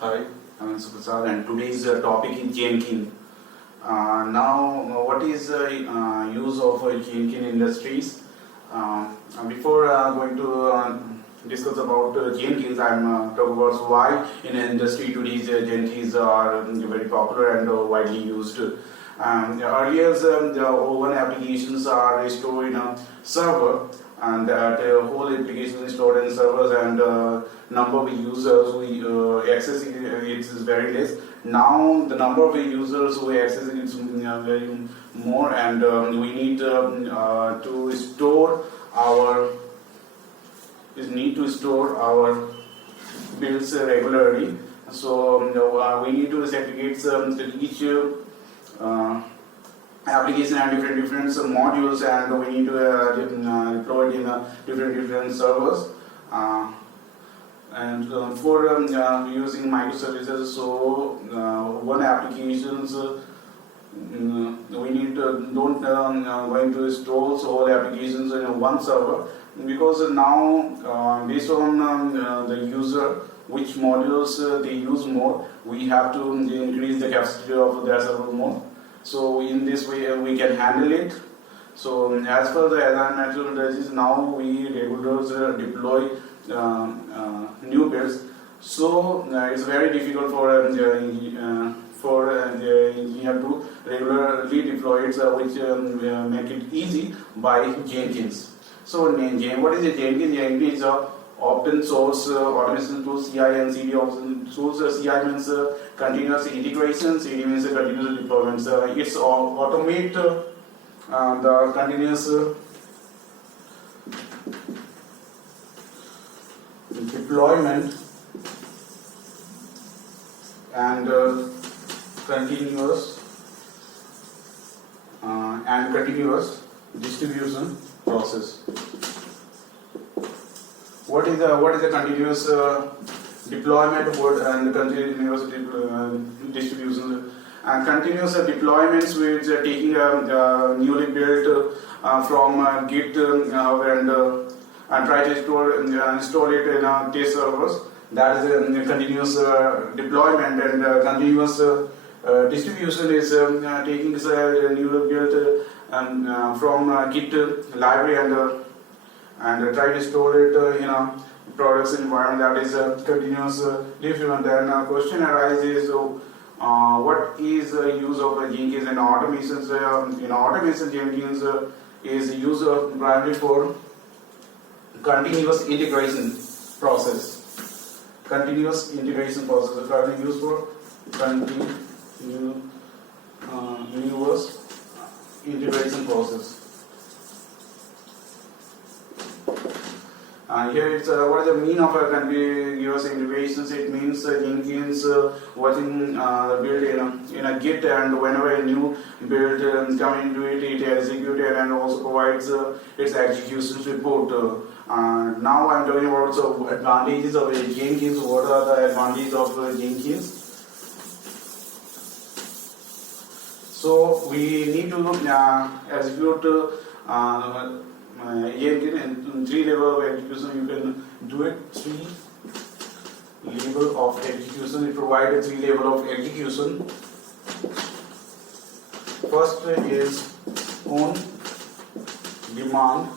Hi, I'm Suprasad and today's topic is Jenkin. What is the use of Jenkin Industries? Before going to discuss about Jenkins, I'm talk about why in industry today's Jenkins are very popular and widely used. Earlier, the oven applications are stored in a server, and that whole application is stored in servers, and number of users who access it is very less. Now the number of users who access it is very more, and we need to store our builds regularly. So we need to segregate each application and different modules, and we need to deploy it in different servers. For using microservices, so one applications we need to don't going to install whole applications in one server, because now based on the user which modules they use more, we have to increase the capacity of their server more. So in this way we can handle it. So as per the environmental indices, now we regulars deploy new builds. So it's very difficult for the engineer to regularly deploy it, which make it easy by Jenkins. So what is a Jenkins? Jenkins is a open source automation tool, CI and CD option tools. CI means continuous integration, CD means continuous deployment. It's automate the continuous deployment and continuous distribution process. What is the continuous deployment word and continuous distribution? And continuous deployments, which are taking a newly built from Git and try to install it in test servers. That is a continuous deployment, and continuous distribution is taking this newly built from Git library and try to store it in a products environment. That is a continuous deployment. Then question arises: what is the use of Jenkins and automations? In automation, Jenkins is used primarily for continuous integration process. Continuous integration process is primarily used for continuous integration process. Here it's what is the meaning of a continuous integrations? It means Jenkins watching the build in a Git, and whenever a new build come into it, it executed and also provides its execution report. Now I'm talking about advantages of Jenkins. What are the advantages of Jenkins? So we need to execute Jenkin in 3 levels of execution. You can do it 3 levels of execution. It provides 3 levels of execution. First is on demand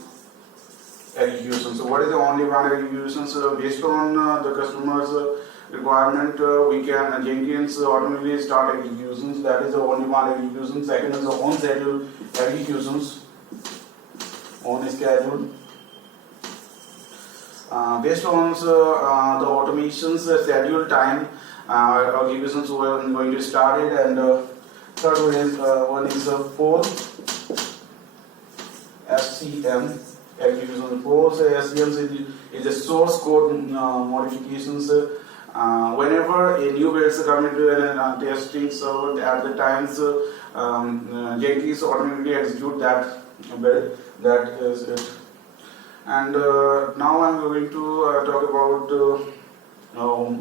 execution. So what is the on demand execution? So based on the customer's requirement, we can Jenkins automatically start executions. That is the on demand execution. Second is the on schedule executions. On schedule. Based on the automations schedule time, executions were going to start it, and third one is post SCM execution. Post SCM is a source code modifications. Whenever a new build is coming to a testing server, at the times Jenkins automatically execute that build. That is it. And now I'm going to talk about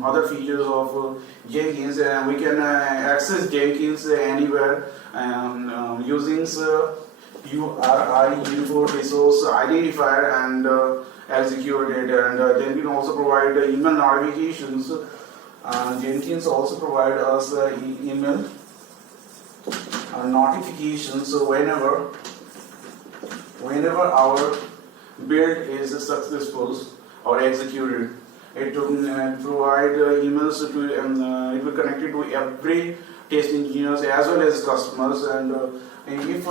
other features of Jenkins. We can access Jenkins anywhere using URI uniform resource identifier and execute it. And Jenkin also provide email notifications Jenkins also provide us email notifications. So whenever our build is successful or executed, it will provide emails to it will connect it to every test engineers as well as customers, and if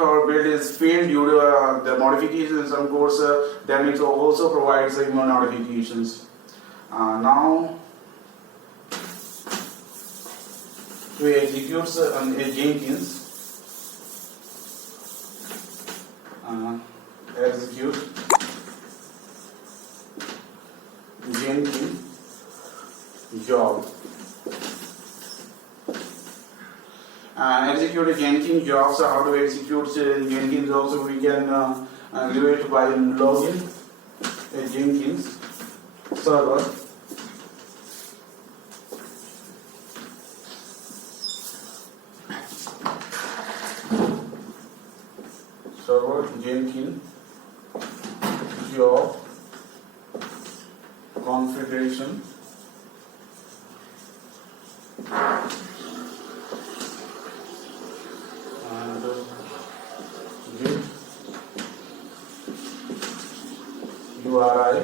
our build is failed due to the modifications in some course, then it also provides email notifications. Now to execute a Jenkins, execute Jenkin job. Execute a Jenkin job. So how to execute Jenkin job? So we can do it by login a Jenkins server. Jenkin job configuration. And git URI,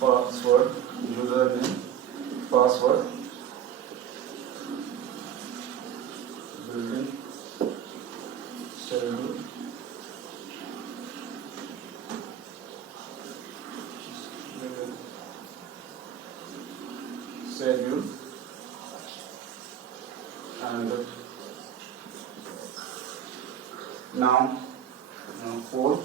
password, username, password, building, schedule, and now code.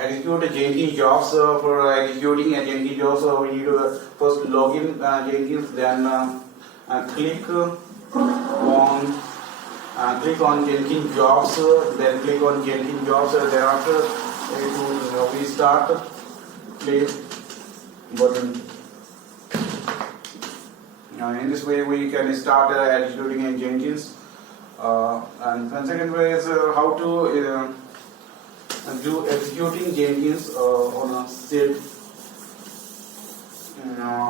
Execute a Jenkins jobs. For executing a Jenkins jobs, we need to first login Jenkins, then click on Jenkins jobs, then click on Jenkins jobs. Thereafter, we start play button. In this way, we can start executing in Jenkins. And the second way is how to do executing Jenkins on a set.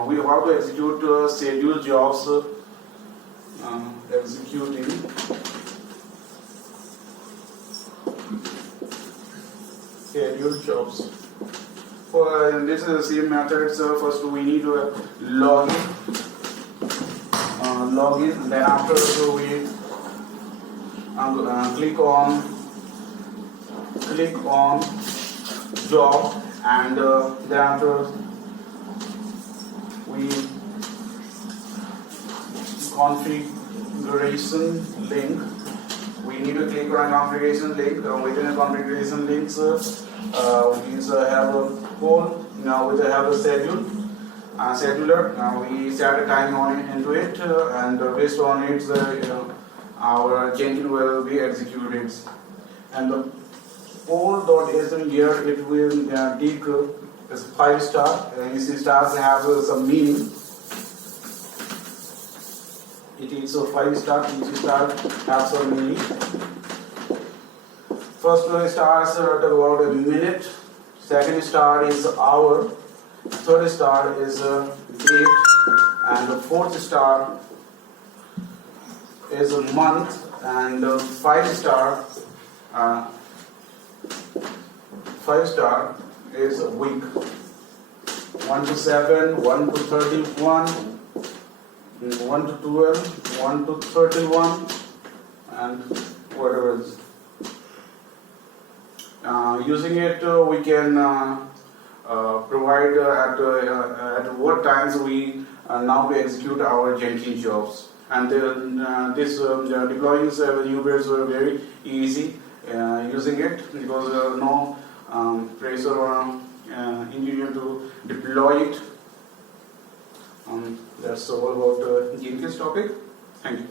We have to execute schedule jobs. Executing schedule jobs. For this is the same methods. First, we need to login. Then after, so we click on job, and then after we configuration link. We need to click on configuration link. Within a configuration links, we have a code. Now we have a schedule. Scheduler. We set a time on it into it, and based on it, our Jenkin will be executed. And the poll.asm here, it will take as 5 star. You see, stars have some meaning. It is a 5 star. Each star has some meaning. First star is about a minute. Second star is hour. Third star is date, and the fourth star is a month, and 5 star is a week. 1 to 7, 1 to 31, 1 to 12, 1 to 31, and whatever else. Using it, we can provide at what times we now execute our Jenkins jobs. And this deploying new builds were very easy using it, because no pressure on engineer to deploy it. That's all about Jenkins topic. Thank you.